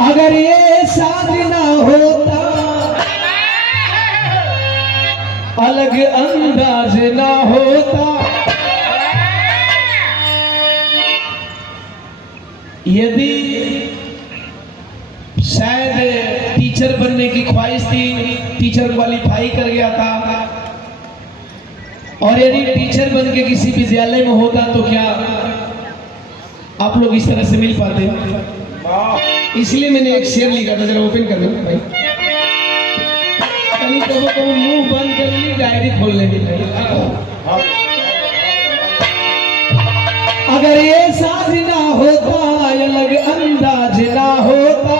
अगर ये साथ ना होता अलग अंदाज ना होता, यदि शायद टीचर बनने की ख्वाहिश थी, टीचर क्वालिफाई कर गया था, और यदि टीचर बन के किसी विद्यालय में होता तो क्या आप लोग इस तरह से मिल पाते? इसलिए मैंने एक शेर लिखा था, जरा ओपन कर दो भाई। कहीं कहो मुंह बंद कर ली, डायरी खोल लेंगे। अगर ये साथ ना होता अलग अंदाज ना होता,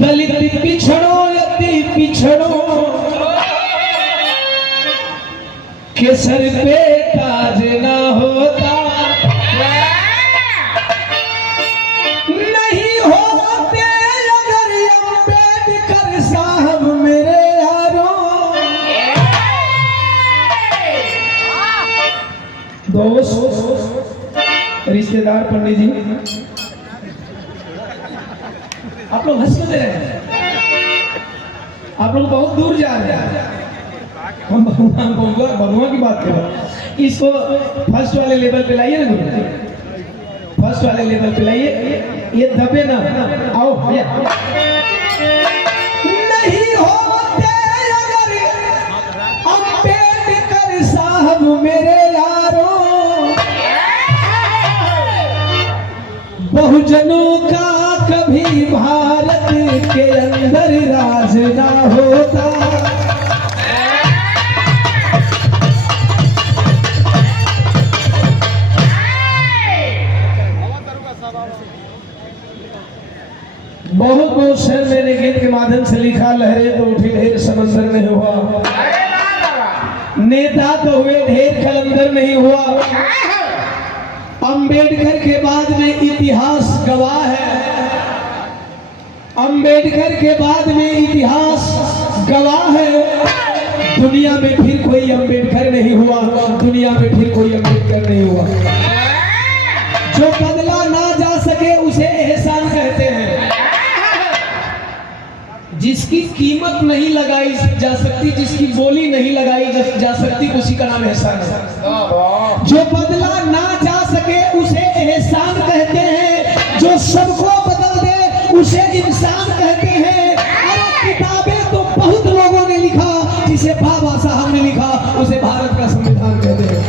दलित पिछड़ो यति पिछड़ो के सर पे ताज ना होता, नहीं होते अगर अम्बेडकर साहब मेरे यारों। दोस्त, रिश्तेदार, पंडित जी, आप लोग हंस क्यों रहे हैं? आप लोग बहुत दूर जा रहे हैं। हम भगवान की बात कर रहे हैं। इसको फर्स्ट वाले लेवल पे लाइए ना, फर्स्ट वाले लेवल पे लाइए, ये दबे ना। आओ भैया। नहीं होते अगर अम्बेडकर साहब मेरे यारों, बहुजनों का कभी भारत के अंदर राज ना होता। बहुत बहुत शेर मैंने गीत के माध्यम से लिखा। लहरें तो उठी ढेर समंदर में हुआ, नेता तो हुए ढेर कलंदर नहीं हुआ। अंबेडकर के बाद में इतिहास गवाह है, अंबेडकर के बाद में इतिहास गवाह है। दुनिया में फिर कोई अंबेडकर नहीं हुआ, दुनिया में फिर कोई अंबेडकर नहीं हुआ। जो बदला ना जा सके उसे एहसान कहते हैं, जिसकी कीमत नहीं लगाई जा सकती, जिसकी बोली नहीं लगाई जा सकती, उसी का नाम एहसान है। जो बदला ना जा सके उसे एहसान कहते हैं, जो सबको बदल दे उसे इंसान कहते हैं। अरे किताबें तो बहुत लोगों ने लिखा, जिसे बाबा साहब ने लिखा उसे भारत का संविधान कहते हैं।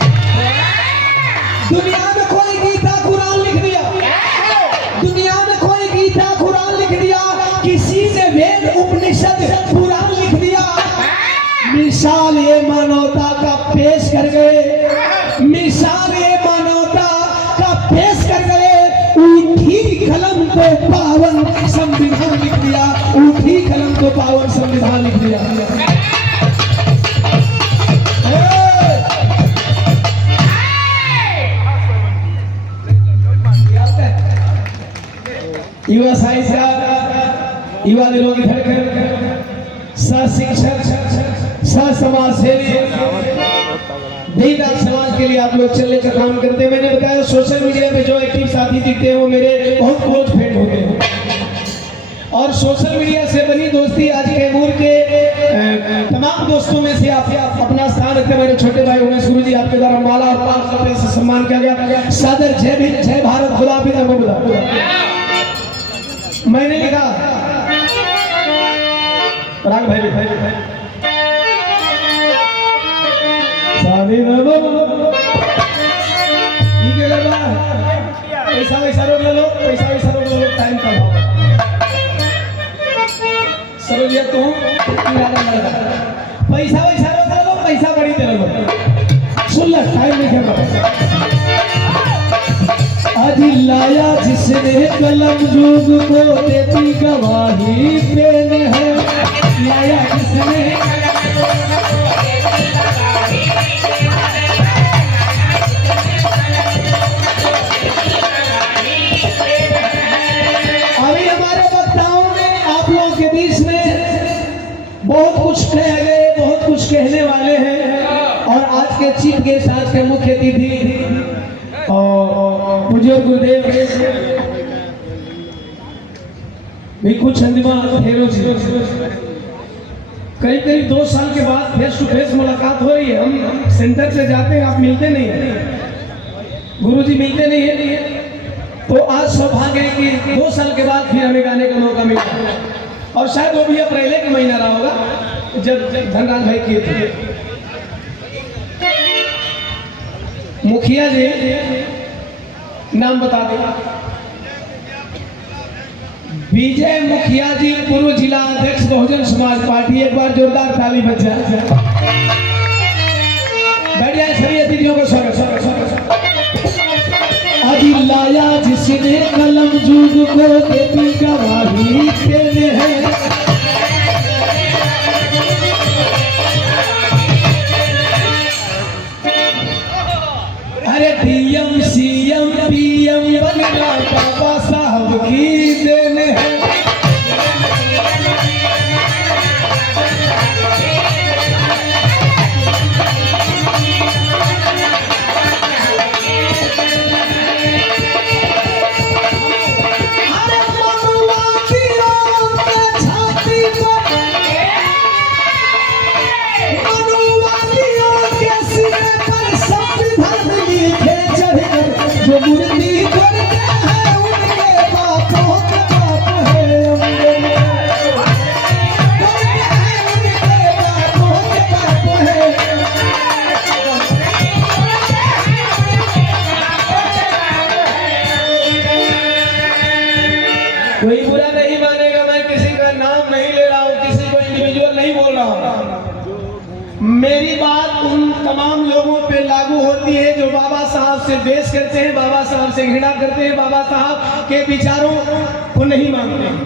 दुनिया में कोई गीता कुरान लिख दिया, दुनिया में कोई गीता कुरान लिख दिया, किसी ने वेद उपनिषद पुराण लिख दिया। मिसाल ये मानवता का पेश कर गए, मिसाल ये मानवता का पेश कर गए। उठी कलम तो पावन संविधान लिख दिया, उठी कलम तो पावन संविधान लिख दिया। युवा साहित्यकार, युवा दिलों की धड़कन, शिक्षक, समाज सेवी, दीनदार समाज के लिए आप लोग चलने का काम करते हैं। मैंने बताया सोशल मीडिया पे जो एक्टिव साथी दिखते हैं वो मेरे बहुत क्लोज फ्रेंड होते हैं, और सोशल मीडिया से बनी दोस्ती आज कैमूर के तमाम दोस्तों में से आप अपना स्थान रखते हैं। मेरे छोटे भाई उमेश गुरु जी, आपके द्वारा माला और 500 रुपये से सम्मान किया गया। सादर जय भीम, जय भारत, खुदा हाफिज़। मैंने लिखा राग भाई पैसा वैसा रोक ले लो, पैसा वैसा रोक ले लो, टाइम का भाव सरोजिया तुम पैसा वैसा रोक ले लो, पैसा बड़ी दे लो। सुन ले, टाइम नहीं खेल। आज लाया जिसने कलम जुग को देती गवाही पेन है, लाया जिसने अभी हमारे वक्ताओं ने आप लोगों के बीच में बहुत कुछ कह गए, बहुत कुछ कहने वाले हैं। और आज के चीफ गेस्ट, आज के मुख्य अतिथि और पूज्य गुरुदेव भिक्खु चंद्रमा फेरो जी करीब 2 साल के बाद फेस टू फेस मुलाकात हो रही है। हम सेंटर से जाते हैं, आप मिलते नहीं है, गुरुजी मिलते नहीं है। तो आज सौभाग्य है कि 2 साल के बाद फिर हमें गाने का मौका मिला और शायद वो भी अप्रैल का महीना रहा होगा जब धनराज भाई किए थे। मुखिया जी नाम बता देगा, विजय मुखिया जी, पूर्व जिला अध्यक्ष बहुजन समाज पार्टी। एक बार जोरदार ताली बज जाए। बैठ जाए सभी अतिथियों को स्वागत। अभी लाया जिसने कलम जुग को देती गवाही देने है। अरे डीएम सीएम पीएम बनना बाबा साहब की देन है। जो मूर्ति करते हैं उनके बापों के बाप है, उनके बापों के बाप है। कोई बुरा नहीं मानेगा, मैं किसी का नाम नहीं ले रहा हूँ, किसी को इंडिविजुअल नहीं बोल रहा हूँ। मेरी बात उन तमाम लोगों पे लागू होती है जो बाबा साहब से द्वेष करते हैं, बाबा साहब से घृणा करते हैं, बाबा साहब के विचारों को नहीं मानते हैं।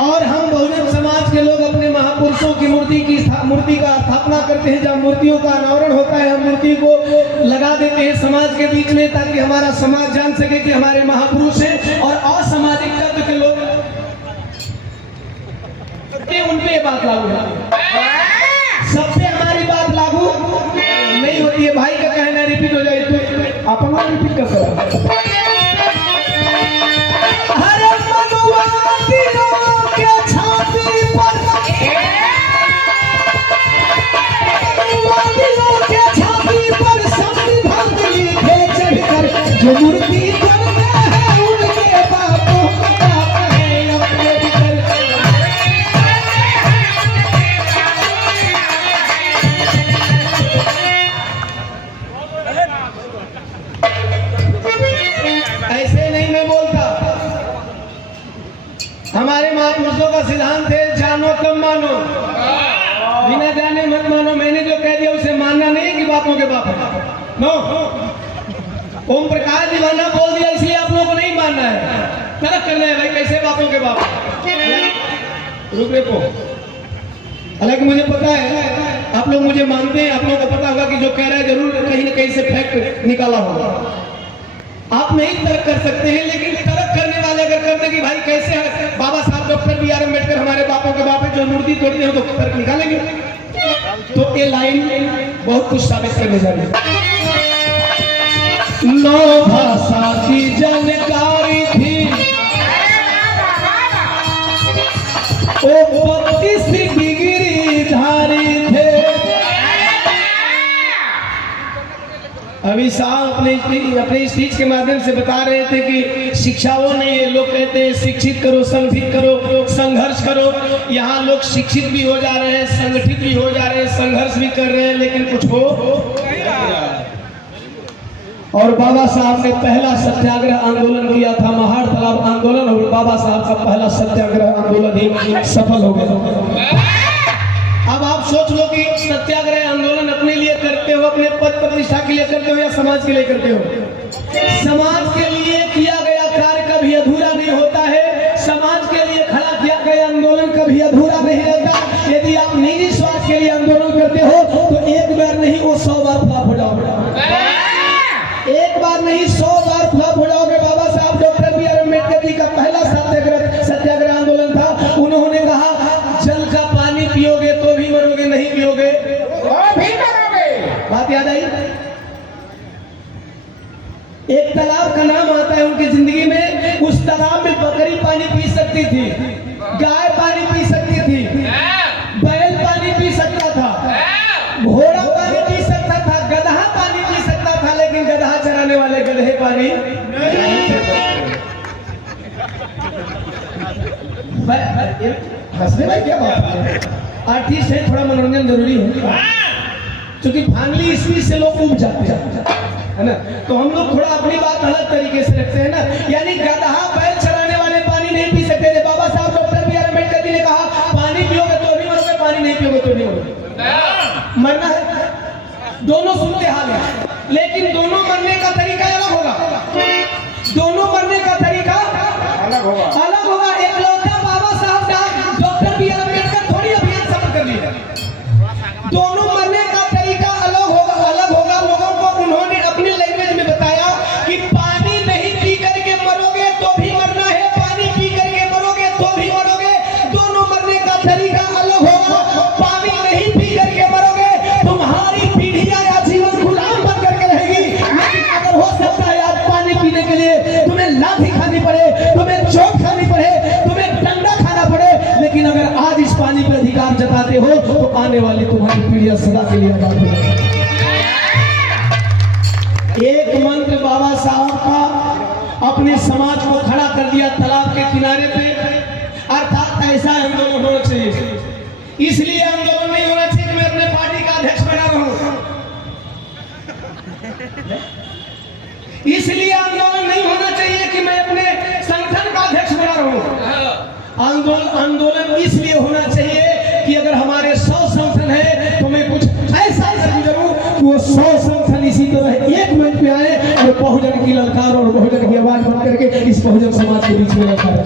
और हम बहुजन समाज के लोग अपने महापुरुषों की मूर्ति का स्थापना करते हैं। जब मूर्तियों का अनावरण होता है हम मूर्ति को लगा देते हैं समाज के बीच में, ताकि हमारा समाज जान सके कि हमारे महापुरुष हैं। और असामाजिक तत्व के लोग उन पे बात लागू है, सबसे हमारी बात लागू नहीं होती है। भाई का कहना रिपीट हो जाए तो आप हमारा रिपीट कर सकते। हरे मनुवादियों के छाती पर, मनुवादियों के छाती पर संविधान लिखे चढ़कर जो मूर्ति करते हैं उनके बापों का बाप है। ऐसे नहीं मैं बोलता, हमारे महापुरुषों का सिद्धांत है जानो तब मानो, बिना जाने मत मानो। मैंने जो कह दिया उसे मानना नहीं कि बापों के बाप है। नो, ओम प्रकाश दीवाना बोल दिया इसलिए आप लोगों को नहीं मानना है, तर्क करना है भाई कैसे बापों के बाप। रुक को हालांकि मुझे पता है आप लोग मुझे मानते हैं, आप लोगों को पता होगा कि जो कह रहा है जरूर कहीं ना कहीं से फैक्ट निकाला होगा। आप नहीं तर्क कर सकते हैं, लेकिन तर्क करने वाले अगर करते कि भाई कैसे है बाबा साहब डॉक्टर BR अम्बेडकर हमारे बापों के बाप है, जो मूर्ति तोड़ते हैं तो तर्क निकालेंगे। तो ये लाइन बहुत कुछ साबित करने जा रही है। 9 भाषा की जानकारी थी, ओ 32 डिग्री धारी थे। अभी साहब अपने स्पीच के माध्यम से बता रहे थे कि शिक्षा वो नहीं है। लोग कहते हैं शिक्षित करो, संगठित करो, संघर्ष करो। यहाँ लोग शिक्षित भी हो जा रहे हैं, संगठित भी हो जा रहे हैं, संघर्ष भी कर रहे हैं, लेकिन कुछ हो। और बाबा साहब ने पहला सत्याग्रह आंदोलन किया था, महाड़ तालाब आंदोलन, और बाबा साहब का पहला सत्याग्रह आंदोलन ही सफल हो गया। अब आप सोच लो कि सत्याग्रह आंदोलन अपने लिए करते हो, अपने पद प्रतिष्ठा के लिए करते हो या समाज के लिए करते हो? समाज के लिए किया गया कार्य कभी अधूरा नहीं होता है, समाज के लिए खड़ा किया गया आंदोलन कभी अधूरा नहीं रहता। यदि आप निजी स्वार्थ के लिए आंदोलन करते हो तो एक बार नहीं वो 100 बार फ्लॉप हो जाओगे, एक बार नहीं 100 बार फ्लॉप हो जाओगे। बाबा साहब डॉक्टर BR अम्बेडकर जी का पहला सत्याग्रह आंदोलन था। उन्होंने कहा जल का पानी पियोगे तो भी मरोगे, नहीं पियोगे तो भी मरोगे। बात याद आई? एक तालाब का नाम आता है उनकी जिंदगी में। उस तालाब में बकरी पानी पी सकती थी, गाय पानी पी सकती थी, बैल पानी पी सकता था, घोड़ा पानी पी सकता था, गधा पानी पी सकता था, लेकिन गधा चराने वाले गधे पानी हंसने में क्या बात है? आर्टिस्ट है, थोड़ा मनोरंजन जरूरी है, क्योंकि फाइनली इसी से लोग उब जाते हैं, है ना। तो हम लोग थोड़ा अपनी बात अलग तरीके से रखते हैं ना। यानी गधा बैल चलाने वाले पानी नहीं पी सकते थे। बाबा Saheb doctor B R Ambedkar ji ने कहा पानी पियोगे तो भी मरोगे, पानी नहीं पियोगे तो नहीं मरोगे। मरना है, दोनों सूरत हाल है, लेकिन दोनों मरने का तरीका अलग होगा। दोनों मरने का तरीका अलग होगा। एक लौटा बाबा Saheb doctor B R Ambedkar थोड़ी अभियान सफल कर लिया। दोनों मरने का तरीका अलग होगा। लोगों को उन्होंने अपनी लैंग्वेज में बताया कि पानी नहीं पी करके मरोगे तो भी मरना है, पानी पी करके मरोगे तो भी मरोगे। दोनों मरने का तरीका अलग होगा। पानी नहीं पी करके मरोगे, तुम्हारी पीढ़ियां या जीवन गुलाम बन करके रहेगी। लेकिन अगर हो सकता है आज पानी पीने के लिए तुम्हें लाठी खानी पड़े, तुम्हें चोट खानी पड़े, तुम्हें डंडा खाना पड़े, लेकिन अगर आज इस पानी पर अधिकार जताते हो तो आने वाली तुम्हारी पीढ़ियां सदा के लिए आजाद हो जाएगी। एक मंत्र बाबा साहब का अपने समाज को खड़ा कर दिया तालाब के किनारे पे। अर्थात ऐसा आंदोलन होना चाहिए। इसलिए आंदोलन नहीं होना चाहिए कि मैं अपने पार्टी का अध्यक्ष बना रहूं। इसलिए आंदोलन नहीं होना चाहिए कि मैं अपने संगठन का अध्यक्ष बना रहूं। आंदोलन इसलिए होना चाहिए कि अगर हमारे 100 संगठन है तो मैं कुछ ऐसा करूं कि वो 100 संगठन इसी तरह एक मंच पे आए और बहुजन की ललकार और बहुजन की आवाज बन करके इस बहुजन समाज के बीच में ललकार।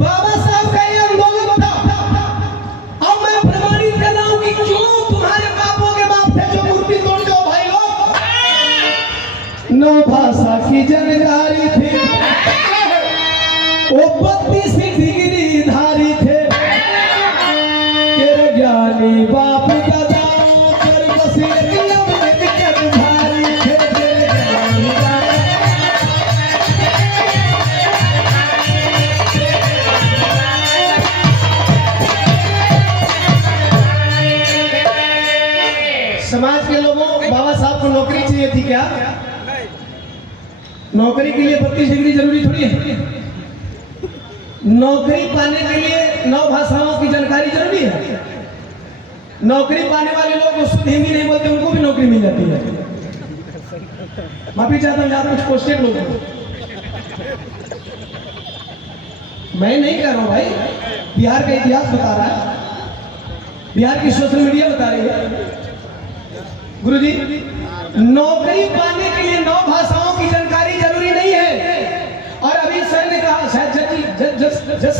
बाबा साहब का ये आंदोलन था। अब मैं प्रमाणित कर रहा हूं कि क्यों तुम्हारे बापों के बाप थे जो मूर्ति तोड़ दो भाई लोग। नौ भाषा की जानकारी थी, वो 32 डिग्री धारी थे, तेरे ज्ञानी बाप दादाओं पर बसे कर भारी थे, तेरे ज्ञानी समाज के लोगों, बाबा साहब को नौकरी चाहिए थी क्या? नौकरी के लिए 32 डिग्री जरूरी थोड़ी है। नौकरी पाने के लिए 9 भाषाओं की जानकारी जरूरी है। नौकरी पाने वाले लोग जो शुद्ध हिंदी नहीं बोलते उनको भी नौकरी मिल जाती है। माफी चाहता हूँ, आप कुछ पोस्टेड लोग मैं नहीं कर रहा हूँ भाई, बिहार का इतिहास बता रहा है, बिहार की सोशल मीडिया बता रही है। गुरुजी, नौकरी पाने के लिए 9 भाषाओं की जानकारी जरूरी नहीं है। और अभी सर ने कहा, शायद जज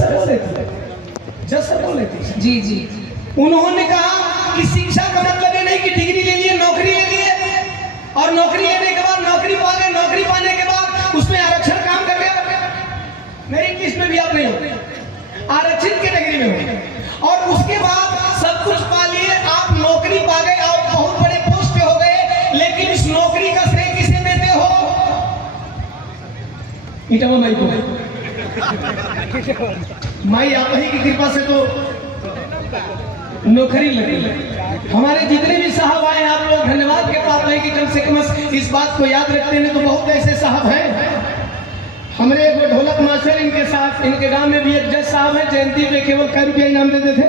बोल रहे थे जी जी, उन्होंने कहा कि शिक्षा का मतलब ये नहीं कि डिग्री ले लिए, नौकरी ले लिए और नौकरी लेने के बाद नौकरी पा गए, नौकरी पाने के बाद उसमें आरक्षण काम कर गया। मेरी किस में भी आप नहीं हो, आरक्षित कैटेगरी में हो और उसके बाद सब कुछ पा लिए, आप नौकरी पा गए, आप बहुत बड़े पोस्ट पे हो गए, लेकिन इस नौकरी का श्रेय किसे देते हो? इटावा माई को। माई आप ही की कृपा से तो नौकरी लगी। हमारे जितने भी साहब आए आप लोग धन्यवाद के पात्र हैं कि कम से कम इस बात को याद रखते हैं। तो बहुत ऐसे साहब हैं। हमारे एक ढोलक मास्टर, इनके साथ इनके गांव में भी एक जज साहब है, जयंती पे केवल कै रुपया इनाम देते थे?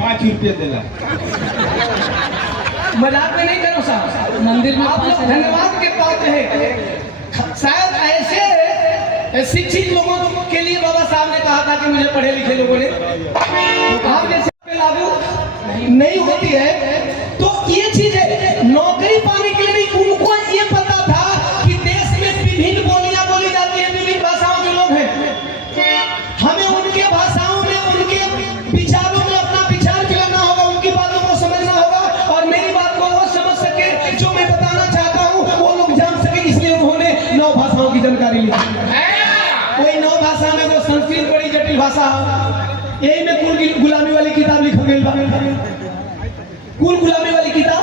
5 रुपये देना। मजाक में नहीं करो साहब, मंदिर में आप लोग धन्यवाद के पात्र हैं। शायद ऐसे शिक्षित लोगों के लिए बाबा साहब ने कहा था कि मुझे पढ़े लिखे लोगों ने, आप जैसे लागू नहीं होती है। तो ये चीज है, नौकरी पाने के लिए नहीं, उनको ये पता था कि देश में विभिन्न बोलियां बोली जाती है, विभिन्न भाषाओं के लोग हैं। हमें उनके भाषाओं में, उनके विचारों में अपना विचार करना होगा, उनकी बातों को समझना होगा और मेरी बात को वो समझ सके, जो मैं बताना चाहता हूँ वो लोग जान सके। इसलिए उन्होंने 9 भाषाओं की जानकारी ली। कोई 9 भाषा में, वो संस्कृत बड़ी जटिल भाषा है, यही में कुल गुलामी वाली किताब लिखा गई। कुल गुलामी वाली किताब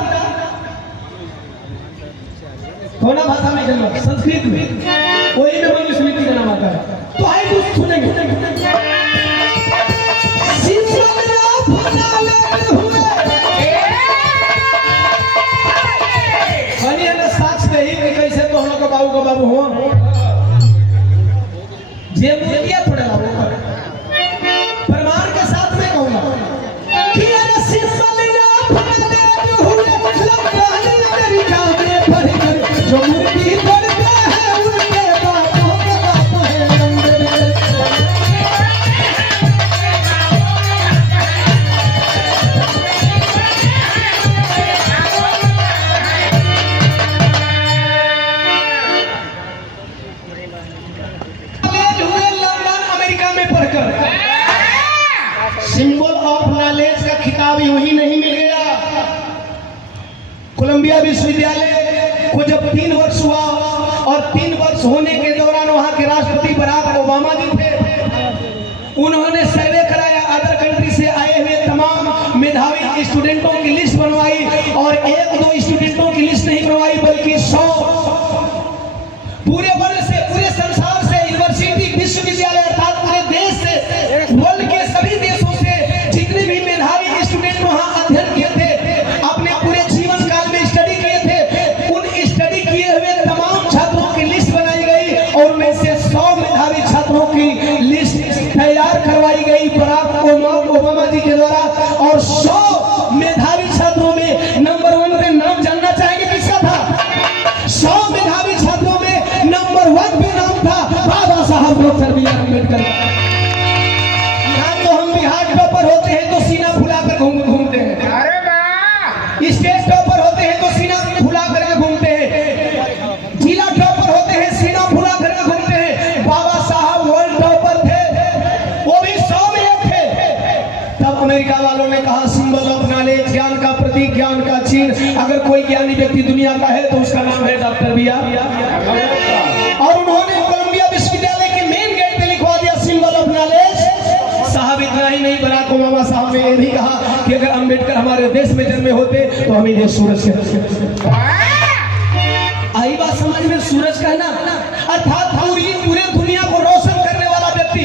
कौन भाषा में जन्म? संस्कृत में। वही में मनुस्मृति का नाम आता है। तो आइए कुछ सुनेंगे। कैसे तो हम लोग का बाबू हो जे मूर्तियां थोड़ा प्रमाण के साथ में कहूंगा कि अरे सिसलिया फटे हुए लंकाने अमेरिका में पढ़कर जो मूर्ति तोड़ते हैं उनके बापों के बाप है लंदन। सिंबल ऑफ नॉलेज का खिताब यूं ही नहीं मिल गया। कोलंबिया विश्वविद्यालय को जब 3 वर्ष हुआ और 3 वर्ष होने के दौरान वहां के राष्ट्रपति बराक ओबामा जी थे, उन्होंने सर्वे कराया, अदर कंट्री से आए हुए तमाम मेधावी स्टूडेंटों की लिस्ट बनवाई और 1-2 स्टूडेंटों की लिस्ट नहीं बनवाई बल्कि 100 पूरे वर्ल्ड से, पूरे संसार से, यूनिवर्सिटी विश्वविद्यालय अर्थात पूरे देश से, वर्ल्ड के सभी देशों से जितने भी मेधावी स्टूडेंट वहां अध्ययन किए थे, अपने पूरे जीवन काल में स्टडी किए थे, उन स्टडी किए हुए तमाम छात्रों की लिस्ट बनाई गई और उनमें से 100 मेधावी छात्रों की लिस्ट तैयार करवाई गई बराक ओबामा जी के द्वारा। और 100 मेधावी छात्रों में नंबर 1 पे नाम जानना चाहेंगे किसका था? 100 मेधावी छात्रों में नंबर 1 पे नाम था बाबा Saheb doctor B R Ambedkar. यहाँ तो हम बिहार टॉपर होते हैं तो सीना फुलाकर घूमते हैं, स्टेट टॉपर होते हैं तो सीना फुला करके घूमते हैं, जिला टॉपर होते हैं सीना फुला करके घूमते हैं। बाबा साहब वर्ल्ड टॉपर थे, वो भी 100 में एक थे। तब अमेरिका वालों ने कहा सिंबल ऑफ नॉलेज, ज्ञान का प्रतीक, ज्ञान का चिन्ह, अगर कोई ज्ञानी व्यक्ति दुनिया का है तो उसका नाम है डॉक्टर बी आर। और उन्होंने कोलंबिया विश्वविद्यालय के मेन गेट पे लिखवा दिया सिंबल ऑफ नॉलेज। साहब इतना ही नहीं, बराक ओबामा साहब ने यह भी कहा कि अगर अम्बेडकर हमारे देश में जन्मे होते तो हम इन्हें सूरज कहते। आई बात समझ में? सूरज कहना अर्थात पूरे दुनिया को रोशन करने वाला व्यक्ति।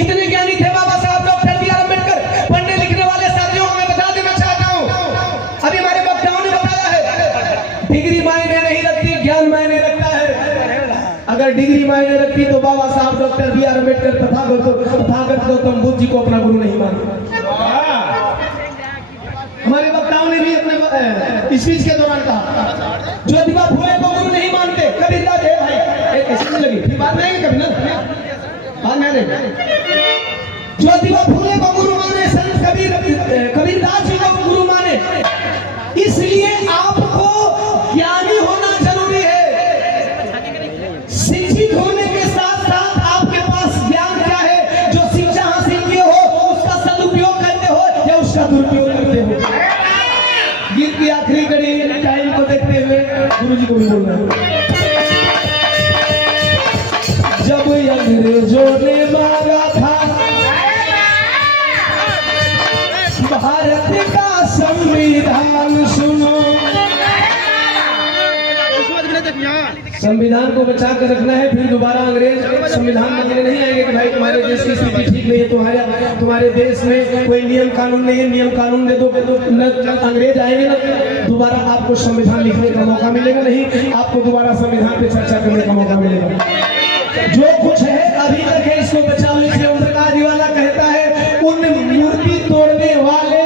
इतने ज्ञानी थे बाबा Saheb doctor B R Ambedkar. पढ़ने लिखने वाले साथियों को मैं बता देना चाहता हूँ, अभी हमारे वक्ताओं ने बताया है डिग्री मायने नहीं रखती, ज्ञान मायने रखता है। अगर डिग्री मायने रखती तो Baba Saheb doctor B R Ambedkar Tathagata Gautam Buddha ji को अपना गुरु नहीं मानते। हमारे वक्ताओं ने भी अपने स्पीच के दौरान कहा ज्योतिबा फुले को गुरु नहीं मानते। कबीरदास है भाई, ऐसी नहीं लगी, फिर बाद में आएंगे कभी ना, बाद में आएंगे। ज्योतिबा फुले को गुरु माने, संत कबीरदास जी को गुरु माने, इसलिए आपको ज्ञानी होना जरूरी है। शिक्षित होने के साथ साथ आपके पास ज्ञान क्या है, जो शिक्षा हासिल किए हो उसका सदुपयोग करते हो या उसका दुरुपयोग करते हो। गीत की आखिरी कड़ी टाइम को देखते हुए गुरु जी को भी बोलना है। जब अंग्रेजों ने मांगा था भारत का संविधान सुनो, संविधान को बचा कर रखना है, फिर दोबारा अंग्रेज संविधान मांगने नहीं आएंगे कि भाई तुम्हारे देश की स्थिति ठीक नहीं है, तुम्हारे देश में कोई नियम कानून नहीं है, नियम कानून दे दो। अंग्रेज आएंगे ना दोबारा आपको संविधान लिखने का मौका मिलेगा नहीं, आपको दोबारा संविधान पे चर्चा करने का मौका मिलेगा। जो कुछ है अभी तक है इसको बचाओ। इसलिए ओम प्रकाश दीवाना कहता है उन मूर्ति तोड़ने वाले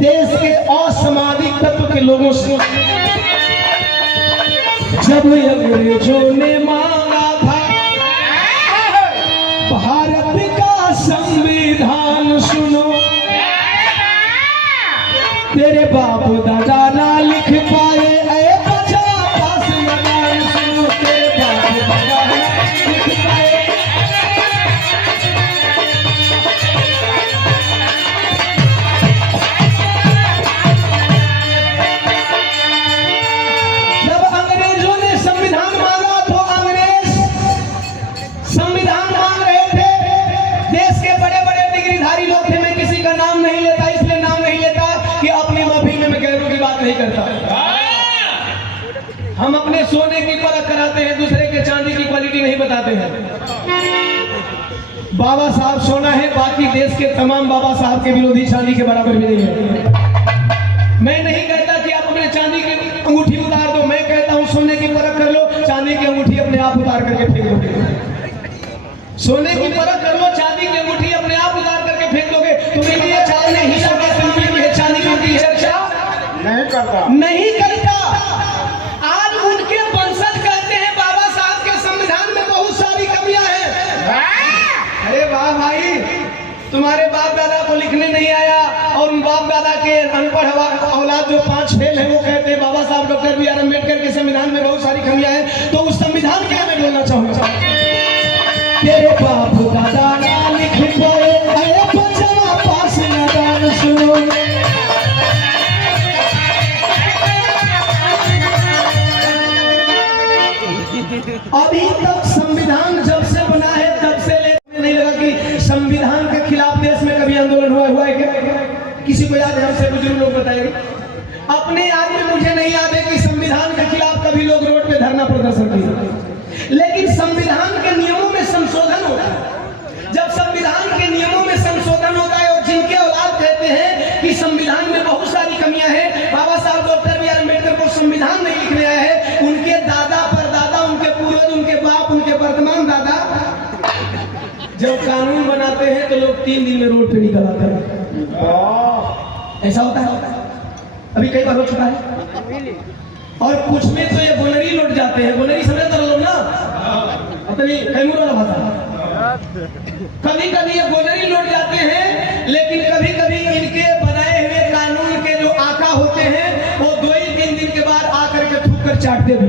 देश के असामाजिक तत्व के लोगों से जब अंग्रेजों ने मांगा था भारत का संविधान सुनो, तेरे बाप दादा ना लिख पाए ऐ बचा का संविधान सुनो, तेरे बाप दादा ना लिख पाए। नहीं करता। सोने की परख कराते हैं, दूसरे के चांदी की क्वालिटी नहीं बताते हैं। बाबा साहब सोना है, बाकी देश के तमाम बाबा साहब के विरोधी चांदी के बराबर भी नहीं है। मैं नहीं कहता कि आप अपने चांदी की अंगूठी उतार दो, मैं कहता हूं सोने की परख कर लो, चांदी की अंगूठी अपने आप उतार करके फेंक दोगे। सोने की परख कर लो, चांदी की अंगूठी अपने आप उतार करके फेंक दोगे। तुम्हें लिए चांदी नहीं लगे, चांदी की अंगूठी है रक्षा नहीं करता। आज उनके वंशज कहते हैं बाबा साहब के संविधान में बहुत सारी कमियां हैं। अरे वाह भाई, तुम्हारे बाप दादा को लिखने नहीं आया और उन बाप दादा के अनपढ़ औलाद जो 5 फेल है वो कहते हैं बाबा साहब डॉक्टर बी.आर. अम्बेडकर के संविधान में बहुत सारी कमियां हैं। तो उस संविधान क्या मैं बोलना चाहूंगा, तेरे बाप दादा ना लिख पाए, अरे बच्चा पास ना गान सुनो। अभी तक संविधान जब से बना है तब से नहीं लगा कि संविधान के खिलाफ देश में कभी आंदोलन हुआ है क्या? किसी को याद है? हमसे बुजुर्ग लोग बताएंगे। अपने याद में मुझे नहीं याद है कि संविधान के खिलाफ कभी लोग रोड पे धरना प्रदर्शन किए। लेकिन संविधान के नियमों में संशोधन होता है। जब संविधान के नियमों में संशोधन होता है और जिनके औलाद कहते हैं कि संविधान में बहुत सारी कमियां हैं, बाबा साहब डॉक्टर बी.आर. अम्बेडकर को संविधान नहीं लिखने आया है, उनके दादा परदादा, उनके पूर्वज, उनके बाप, उनके वर्तमान दादा जब कानून बनाते हैं तो लोग 3 दिन में रोड पे निकल आते हैं। ऐसा होता है, अभी कई बार हो चुका है। और कुछ में तो ये गोनरी लौट जाते हैं। गोनरी समझते हो लोग ना, अपनी कैमूर वाला भाषा। कभी कभी ये गोनरी लौट जाते हैं, लेकिन कभी कभी इनके बनाए हुए कानून के जो आका होते हैं वो 2-3 दिन के बाद आकर के थूक कर चाटते हैं।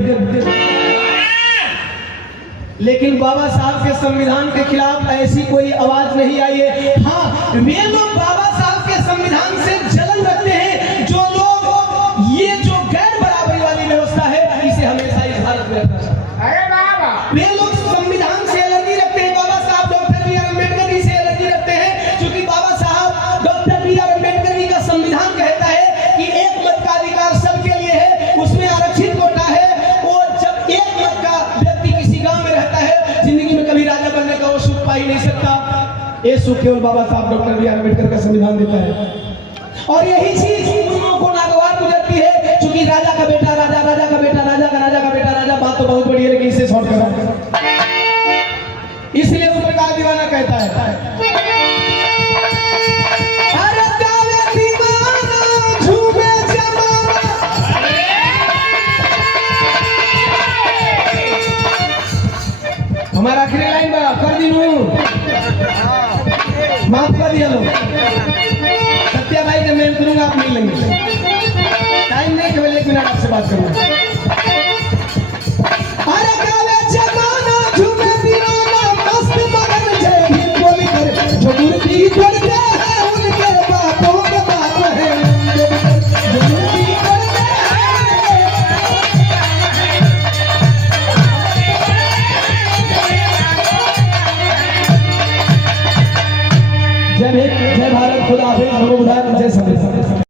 लेकिन बाबा साहब के संविधान के खिलाफ ऐसी कोई आवाज नहीं आई है। हाँ, वे लोग बाबा साहब के संविधान से जलन रखते हैं जो लोग ये जो गैर बराबरी वाली व्यवस्था है इसे हमेशा इस भारत में रखना चाहते हैं। वे लोग संविधान से एलर्जी रखते हैं। बाबा साहब डॉक्टर बी.आर. अम्बेडकर जी से एलर्जी रखते हैं, क्योंकि बाबा साहब डॉक्टर बी.आर. अम्बेडकर जी का संविधान कहता है कि एक मत का अधिकार सबके लिए है, उसमें आरक्षित कोटा है। वो जब एक मत का व्यक्ति किसी गांव में रहता है, जिंदगी में कभी राजा बनने का वो सुख पा ही नहीं सकता। ये सुख केवल बाबा साहब डॉक्टर बी.आर. अम्बेडकर का संविधान देता है। और यही चीज उन लोगों को नागवार गुजरती है, क्योंकि राजा का बेटा राजा, राजा का बेटा राजा, का राजा का बेटा राजा, बात तो बहुत बड़ी है लेकिन इसे शॉर्ट करा, इसलिए उस प्रकार दीवाना कहता है। अरे दीवाना झूमे जमाना, हमारा आखिरी लाइन बा कर दिनू, माफ कर दिया लोग। सत्या भाई जब मैं करूंगा आप मिल लेंगे, टाइम नहीं केवल 1 मिनट आपसे बात करूंगा। अरे काले जमाना झूमे दीवाना, मस्त मगन जय हिंद बोली करे, जो मूर्ति करते हैं उनके बापों के बाप है, जो मूर्ति करते हैं। जय हिंद, जय भारत, खुदा हाफिज़, नमो बुद्धाय, जय संविधान।